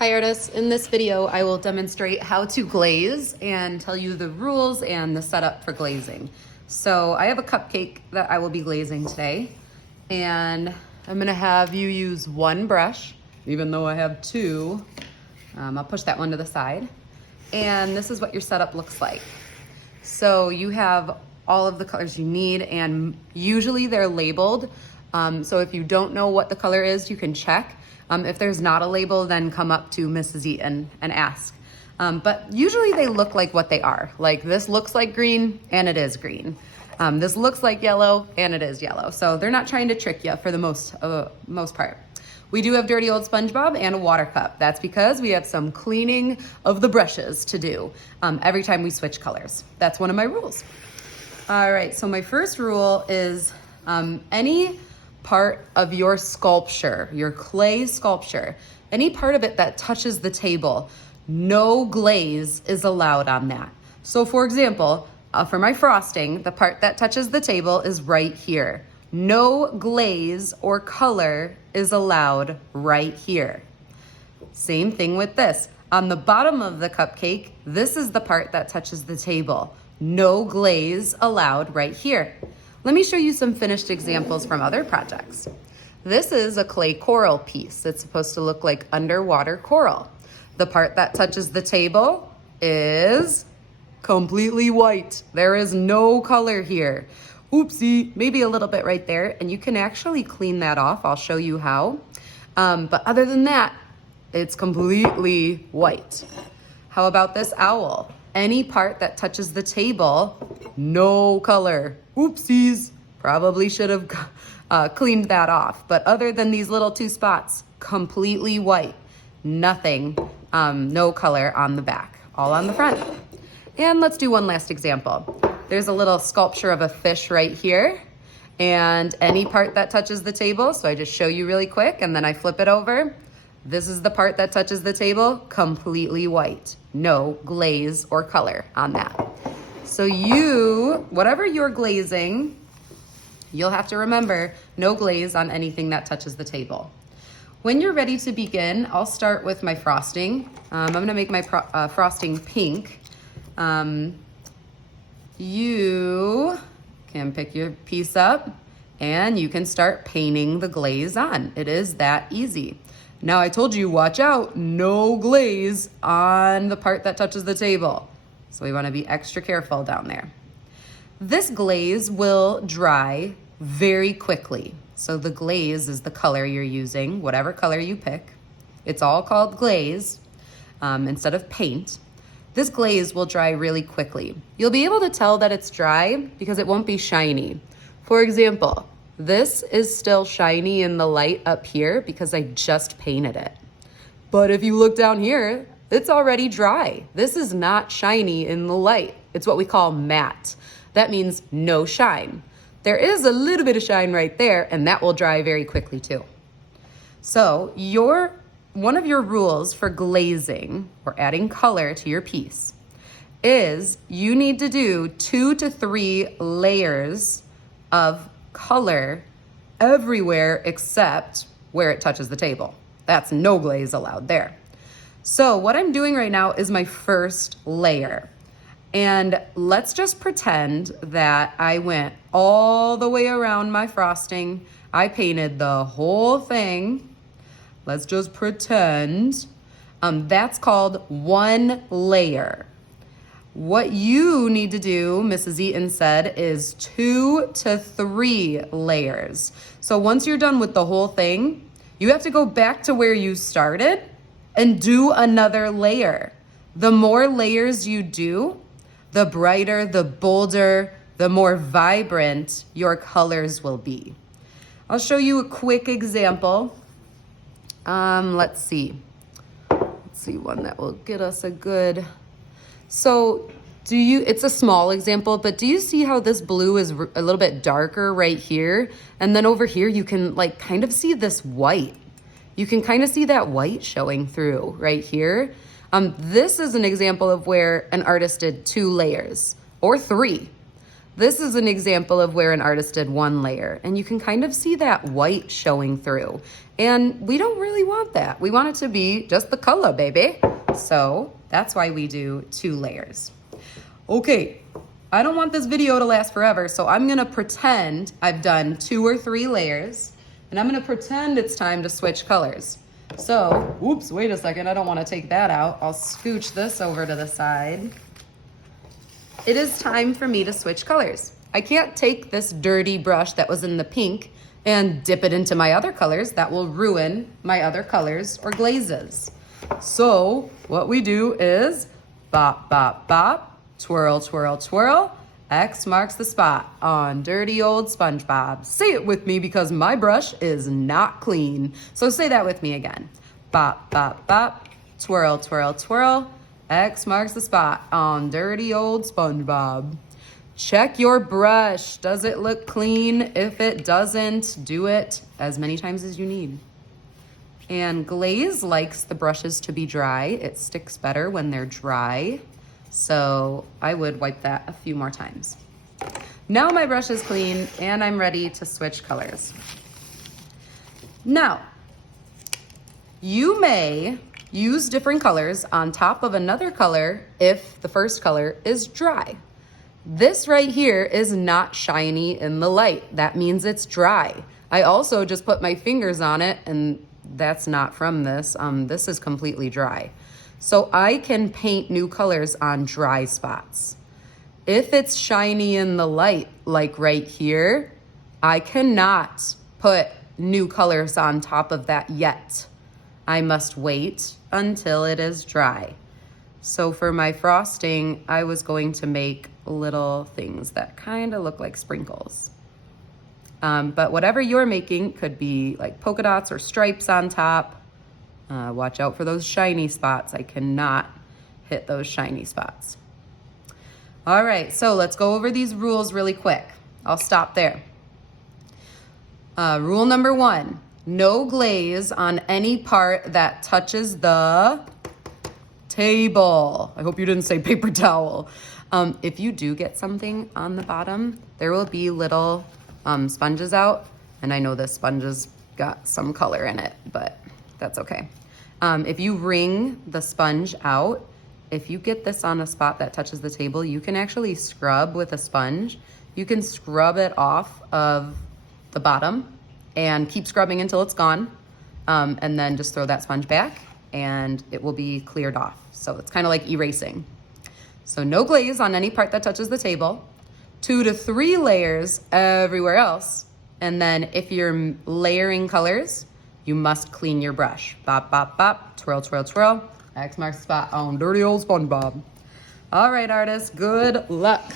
Hi artists, in this video I will demonstrate how to glaze and tell you the rules and the setup for glazing. So I have a cupcake that I will be glazing today, and I'm gonna have you use one brush, even though I have two. I'll push that one to the side. And this is what your setup looks like. So you have all of the colors you need, and usually they're labeled. So if you don't know what the color is, you can check. If there's not a label, then come up to Mrs. Eaton and ask. But usually they look like what they are. Like this looks like green, and it is green. This looks like yellow, and it is yellow. So they're not trying to trick you for the most part. We do have dirty old SpongeBob and a water cup. That's because we have some cleaning of the brushes to do every time we switch colors. That's one of my rules. All right, so my first rule is any part of your sculpture, your clay sculpture, any part of it that touches the table, no glaze is allowed on that. So for example, for my frosting, the part that touches the table is right here. No glaze or color is allowed right here. Same thing with this. On the bottom of the cupcake, this is the part that touches the table. No glaze allowed right here. Let me show you some finished examples from other projects. This is a clay coral piece. It's supposed to look like underwater coral. The part that touches the table is completely white. There is no color here. Oopsie, maybe a little bit right there, and you can actually clean that off. I'll show you how. But other than that, it's completely white. How about this owl? Any part that touches the table, no color. Oopsies, probably should have cleaned that off. But other than these little two spots, completely white. Nothing, no color on the back, all on the front. And let's do one last example. There's a little sculpture of a fish right here, and any part that touches the table, so I just show you really quick and then I flip it over. This is the part that touches the table, completely white. No glaze or color on that. So whatever you're glazing, you'll have to remember no glaze on anything that touches the table. When you're ready to begin, I'll start with my frosting. I'm gonna make my frosting pink. You can pick your piece up and you can start painting the glaze on. It is that easy. Now I told you, watch out, no glaze on the part that touches the table. So we wanna be extra careful down there. This glaze will dry very quickly. So the glaze is the color you're using, whatever color you pick. It's all called glaze instead of paint. This glaze will dry really quickly. You'll be able to tell that it's dry because it won't be shiny. For example, this is still shiny in the light up here because I just painted it. But if you look down here, it's already dry. This is not shiny in the light. It's what we call matte. That means no shine. There is a little bit of shine right there, and that will dry very quickly too. So one of your rules for glazing or adding color to your piece is you need to do 2 to 3 layers of color everywhere except where it touches the table. That's no glaze allowed there. So what I'm doing right now is my first layer. And let's just pretend that I went all the way around my frosting. I painted the whole thing. Let's just pretend. That's called one layer. What you need to do, Mrs. Eaton said, is 2 to 3 layers. So once you're done with the whole thing, you have to go back to where you started and do another layer. The more layers you do, the brighter, the bolder, the more vibrant your colors will be. I'll show you a quick example. Let's see one that will get us a good, so it's a small example, but do you see how this blue is a little bit darker right here? And then over here, you can kind of see this white. You can kind of see that white showing through right here. This is an example of where an artist did 2 layers or 3. This is an example of where an artist did one layer, and you can kind of see that white showing through. And we don't really want that. We want it to be just the color, baby. So that's why we do 2 layers. Okay, I don't want this video to last forever, so I'm gonna pretend I've done 2 or 3 layers, and I'm gonna pretend it's time to switch colors. So, oops, wait a second, I don't wanna take that out. I'll scooch this over to the side. It is time for me to switch colors. I can't take this dirty brush that was in the pink and dip it into my other colors. That will ruin my other colors or glazes. So what we do is bop, bop, bop, twirl, twirl, twirl. X marks the spot on dirty old SpongeBob. Say it with me because my brush is not clean. So say that with me again. Bop, bop, bop, twirl, twirl, twirl. X marks the spot on dirty old SpongeBob. Check your brush. Does it look clean? If it doesn't, do it as many times as you need. And glaze likes the brushes to be dry. It sticks better when they're dry. So I would wipe that a few more times. Now my brush is clean and I'm ready to switch colors. Now, you may use different colors on top of another color if the first color is dry. This right here is not shiny in the light. That means it's dry. I also just put my fingers on it and that's not from this. This is completely dry. So I can paint new colors on dry spots. If it's shiny in the light, like right here, I cannot put new colors on top of that yet. I must wait until it is dry. So for my frosting, I was going to make little things that kind of look like sprinkles. But whatever you're making could be like polka dots or stripes on top. Watch out for those shiny spots. I cannot hit those shiny spots. All right, so let's go over these rules really quick. I'll stop there. Rule number 1, no glaze on any part that touches the table. I hope you didn't say paper towel. If you do get something on the bottom, there will be little sponges out. And I know this sponge has got some color in it, but that's okay. If you wring the sponge out, if you get this on a spot that touches the table, you can actually scrub with a sponge. You can scrub it off of the bottom and keep scrubbing until it's gone. And then just throw that sponge back and it will be cleared off. So it's kind of like erasing. So no glaze on any part that touches the table, 2 to 3 layers everywhere else. And then if you're layering colors, you must clean your brush. Bop, bop, bop, twirl, twirl, twirl. X marks the spot on dirty old SpongeBob. All right, artists, good luck.